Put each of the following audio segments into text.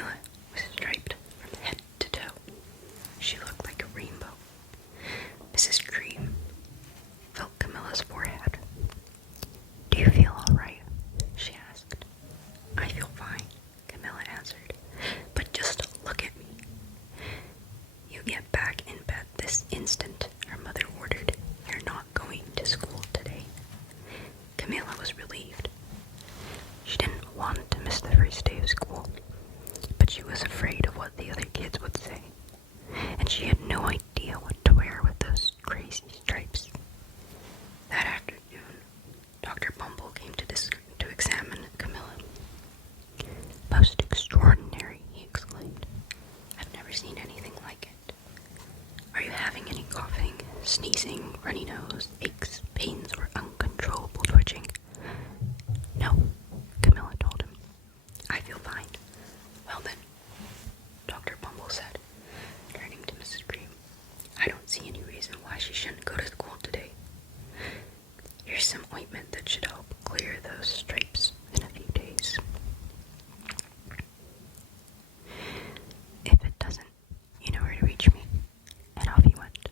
Camilla was striped from head to toe. She looked like a rainbow. Mrs. Cream felt Camilla's forehead. "Do you feel all right?" she asked. "I feel fine," Camilla answered. "But just look at me." "You get back in bed this instant," her mother ordered. "You're not going to school today." Camilla was relieved. She didn't want to miss the first day of school, but she was afraid of what the other kids would say, and she had no idea what to wear with those crazy stripes. That afternoon, Dr. Bumble came to examine Camilla. "Most extraordinary," he exclaimed. "I've never seen anything like it. Are you having any coughing, sneezing, runny nose, aches, pains, or uncontrollable twitching?" "No," Camilla told him. "I feel fine." "Well then," Dr. Bumble said, turning to Mrs. Cream, "I don't see any reason why she shouldn't go to school today. Here's some ointment that should help clear those stripes in a few days. If it doesn't, you know where to reach me." And off he went.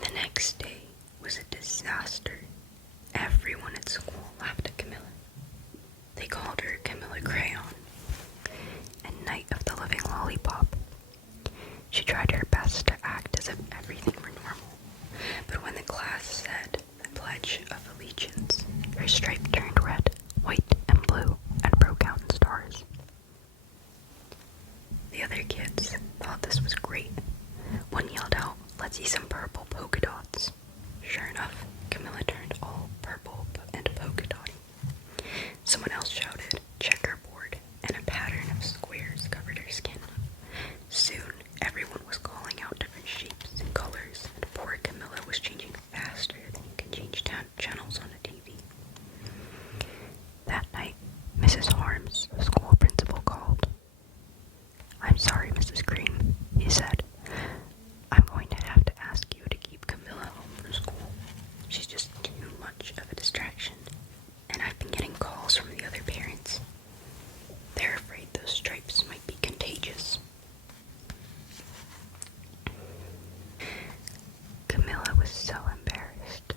The next day was a disaster. Everyone at school laughed at Camilla. They called her Camilla Crayon and Night of the Living Lollipop. She tried her best to act as if everything were normal, but when the class said the Pledge of Allegiance, her stripe turned red, white, and blue, and broke out in stars. The other kids thought this was great. One yelled out, "Let's see some purple polka dots." Sure enough, Camilla turned all purple and polka dotty. Someone else shouted, "Checkerboard," and a pattern of squares covered her skin. Soon, everyone was calling out different shapes and colors, and poor Camilla was changing faster than you can change channels on a TV. That night, Mrs. Harms, the school principal, called. "I'm sorry, Mrs. Cream," he said. "I'm going to have to ask you to keep Camilla home from school. She's just too much of a distraction, and I've been getting calls from the other parents. They're afraid those stripes might be contagious." Camilla was so embarrassed.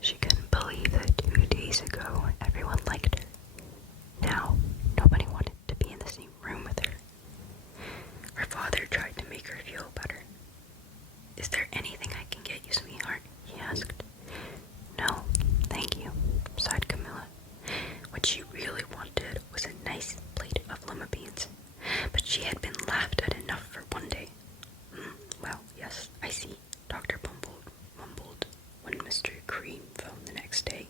She couldn't believe that 2 days ago everyone liked her. Now, nobody wanted to be in the same room with her. Her father tried to make her feel better. "Is there anything I can get you, sweetheart?" he asked. "No, thank you," sighed Camilla. What she really wanted was a nice plate of lima beans, but she had been laughed at enough for one day. "Well, yes, I see," Dr. Bumble mumbled when Mr. Cream phoned the next day.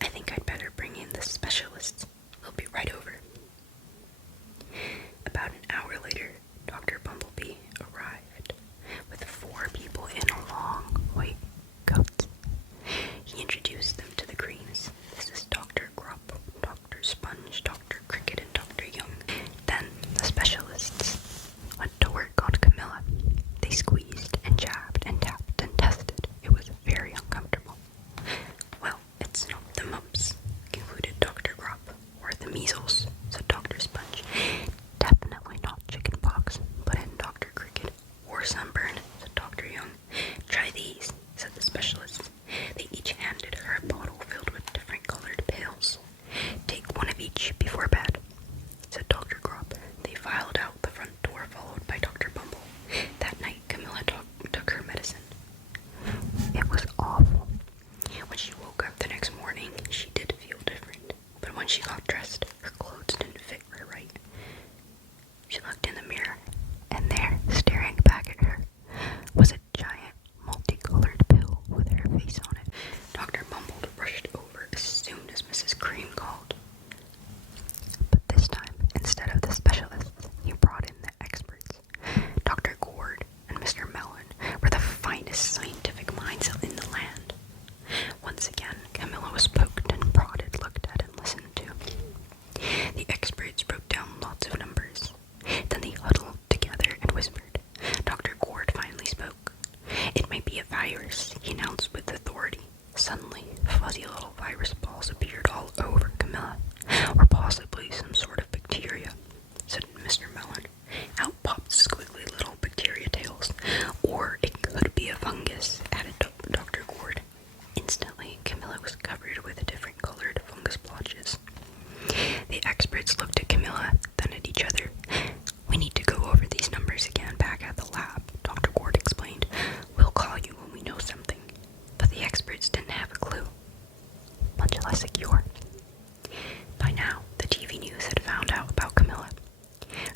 "I think I'd better bring in the specialists. We'll be right over." About an hour later, Dr. Bumblebee arrived with 4 people in long white coats. He introduced them to the Creams. "This is Dr. Grop, Dr. Sponge, Dr. Cricket, and Dr. Young." Then the specialists went to work on Camilla. They squeezed and jabbed and tapped and tested. It was very uncomfortable. "Well, it's not the mumps," concluded Dr. Grop, "or the measles," said Dr. Sponge. "Definitely not chicken pox," put in Dr. Cricket. "Or sunburn," said Dr. Young. "Try these," said the specialists. They each handed her a bottle filled with different colored pills. "Take one of each before bed," said Dr. Grop. They filed out the front door, followed by Dr. Bumble. That night, Camilla took her medicine. It was awful. When she woke up the next morning, she did feel different, but when she got dressed, her clothes didn't fit her right. She looked in the mirror, and there, staring back at her, was a giant, multicolored pill with her face on it. Dr. Bumble rushed over as soon as Mrs. Cream called. But this time, instead of the specialists, he brought in the experts. Dr. Gord and Mr. Mellon were the finest scientific minds in the land. Once again, Camilla was poked and prodded, looked at, and listened to. The experts broke down lots of numbers. Then they huddled together and whispered. Dr. Gord finally spoke. "It might be a virus," he announced with authority. Suddenly, fuzzy little virus balls appeared all over Camilla, or possibly some sort of bacteria.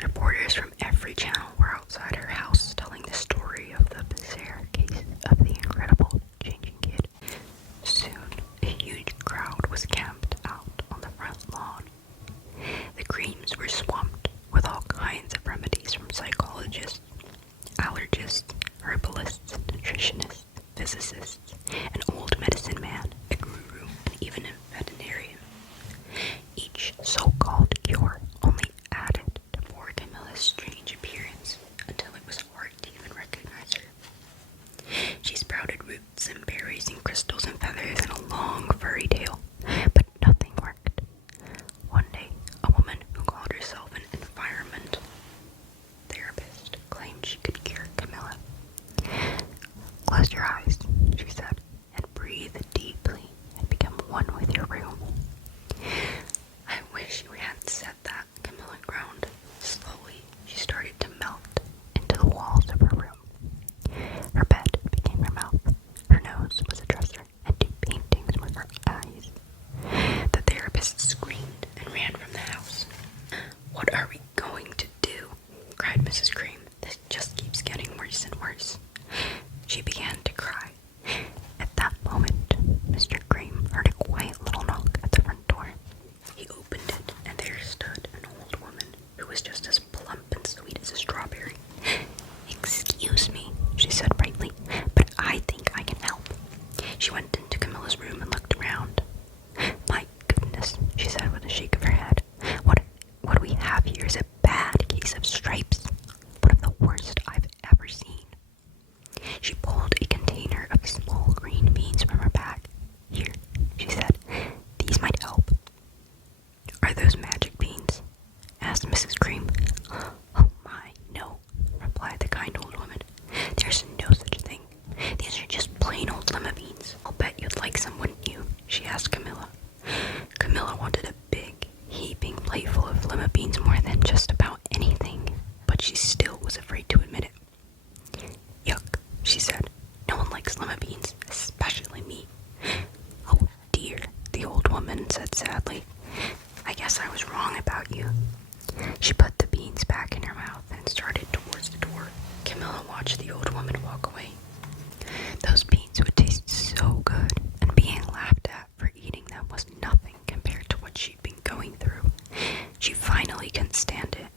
Reporters from every channel were outside her house telling the story of the bizarre case of the incredible changing kid. Soon, a huge crowd was camped out on the front lawn. The creams were swamped with all kinds of remedies from psychologists, allergists, herbalists, nutritionists, physicists, an old medicine man, a guru, and even a veterinarian. Each so-called cure only added to poor Camilla's strange appearance until it was hard to even recognize her. She sprouted roots and berries and crystals and feathers and a long furry tail, but nothing worked. One day, a woman who called herself an environment therapist claimed she could cure Camilla. "Close your eyes," she said, "and breathe deeply and become one with your room." I wish you hadn't said that, Camilla groaned. Slowly, she started to melt into the walls of her room. Her bed became her mouth, her nose was a dresser, and 2 paintings were her eyes. The therapist screamed and ran from the house. "What are we going to do?" cried Mrs. Cream. "This just keeps getting worse and worse." She began to cry. At that moment, Mr. Cream heard a quiet little knock at the front door. He opened it, and there stood an old woman who was just as plump and sweet as a strawberry. "Excuse me," she said brightly, "but I think I can help." She went into Camilla's room and looked around. "My goodness," she said with a shake of her head. What we have here is a bad case of stripes. One of the worst I've ever seen." She pulled a container of small green beans from her bag. "Here," she said, "these might help." "Are those magic beans?" asked Mrs. Cream. "Oh my, no," replied the kind old woman. "There's no such thing. These are just plain old lima beans. I'll bet you'd like some, wouldn't you?" she asked Camilla. Camilla wanted a big, heaping plate full of lima beans more than just about anything, but she still was afraid to admit it. "Yuck," she said. "No one likes lima beans, especially me." "Oh dear," the old woman said sadly. "I guess I was wrong about you." She put the beans back in her mouth and started towards the door. Camilla watched the old woman walk away. Those beans would taste so good, and being laughed at for eating them was nothing compared to what she'd been going through. She finally couldn't stand it.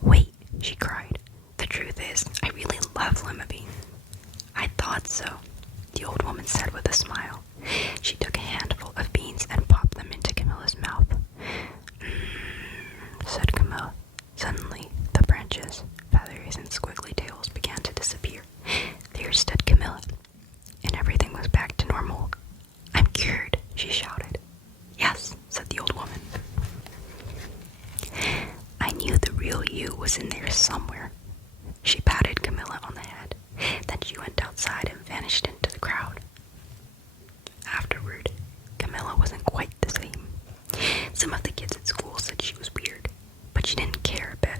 "Wait," she cried. "The truth is, I really love lima beans." "I thought so," the old woman said with a smile. She took a handful of beans and popped them into Camilla's mouth. Said Camilla. Suddenly, the branches, feathers, and squiggly tails began to disappear. There stood Camilla, and everything was back to normal. "I'm cured," she shouted. "Yes," said the old woman. "I knew the real you was in there somewhere." She patted Camilla on the head. Then she went outside and vanished into the crowd. Afterward, Camilla wasn't quite the same. Some of the kids at school said she was weird, but she didn't care a bit.